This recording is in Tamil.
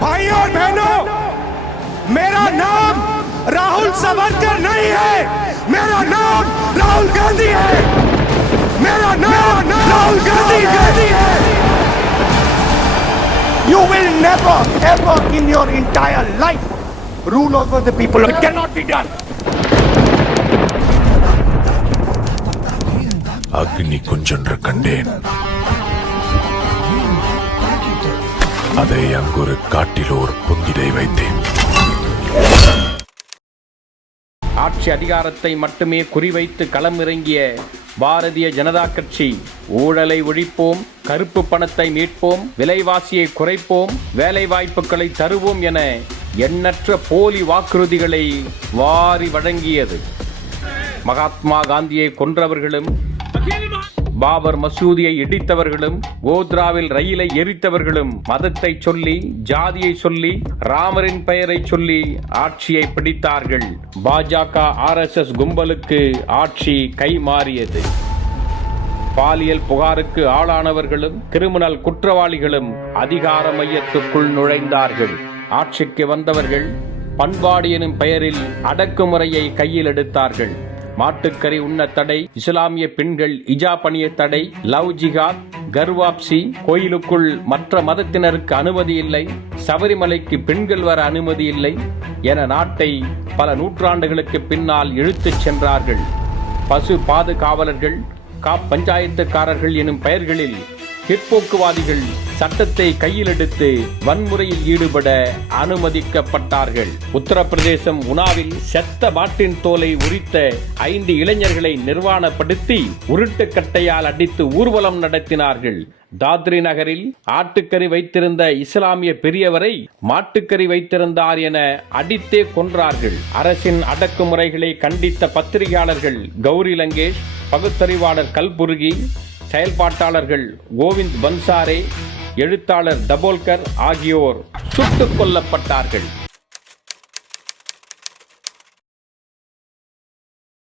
भाइयों और बहनों मेरा नाम राहुल सावरकर नहीं है मेरा नाम राहुल गांधी है मेरा नाम राहुल गांधी गांधी है You will never, ever in your entire life rule over the people. It cannot be done. அக்னி குஞ்சொன்று கண்டேன் அதை அங்கொரு காட்டில் ஒரு புந்திடை வைத்தேன். ஆட்சி அதிகாரத்தை மட்டுமே குறிவைத்து களமிறங்கிய பாரதிய ஜனதா கட்சி ஊழலை ஒழிப்போம் கருப்பு பணத்தை மீட்போம் விலைவாசியை குறைப்போம் வேலை வாய்ப்புகளை தருவோம் என எண்ணற்ற போலி வாக்குறுதிகளை வாரி வழங்கியது. மகாத்மா காந்தியை கொன்றவர்களும் பாபர் மசூதியை இடித்தவர்களும் கோத்ராவில் ரயிலை எரித்தவர்களும் மதத்தை சொல்லி ஜாதியை சொல்லி ராமரின் பெயரை சொல்லி ஆட்சியை பிடித்தார்கள். பாஜக ஆர்எஸ்எஸ் கும்பலுக்கு ஆட்சி கை மாறியது பாலியல் புகாருக்கு ஆளானவர்களும் கிரிமினல் குற்றவாளிகளும் அதிகார மையத்துக்குள் நுழைந்தார்கள். ஆட்சிக்கு வந்தவர்கள் பண்பாடு எனும் பெயரில் அடக்குமுறையை கையில் எடுத்தார்கள். மாட்டுக்கறி உண்ண தடை இஸ்லாமிய பெண்கள் இஜா பணிய தடை லவ் ஜிகாத் கர்வாப்சி கோயிலுக்குள் மற்ற மதத்தினருக்கு அனுமதி இல்லை சபரிமலைக்கு பெண்கள் வர அனுமதி இல்லை என நாட்டை பல நூற்றாண்டுகளுக்கு பின்னால் இழுத்துச் சென்றார்கள். பசு பாதுகாவலர்கள் காப் பஞ்சாயத்துக்காரர்கள் எனும் பெயர்களில் பிற்போக்குவாதிகள் சட்டத்தை கையில் எடுத்து வன்முறையில் ஈடுபட அனுமதிக்கப்பட்டார்கள். உத்தரப்பிரதேசம் உனாவில் செத்த மாட்டின் தோலை உரித்த ஐந்து இளைஞர்களை நிர்வாணப்படுத்தி உருட்டுக்கட்டையால் அடித்து ஊர்வலம் நடத்தினார்கள். தாத்ரி நகரில் ஆட்டுக்கறி வைத்திருந்த இஸ்லாமிய பெரியவரை மாட்டுக்கறி வைத்திருந்தார் என அடித்தே கொன்றார்கள். அரசின் அடக்குமுறைகளை கண்டித்த பத்திரிகையாளர்கள் கௌரி லங்கேஷ் பகுத்தறிவாளர் கல்புருகி செயல்பாட்டாளர்கள் கோவிந்த் பன்சாரே எழுத்தாளர் தபோல்கர் ஆகியோர் சுட்டுக் கொல்லப்பட்டார்கள்.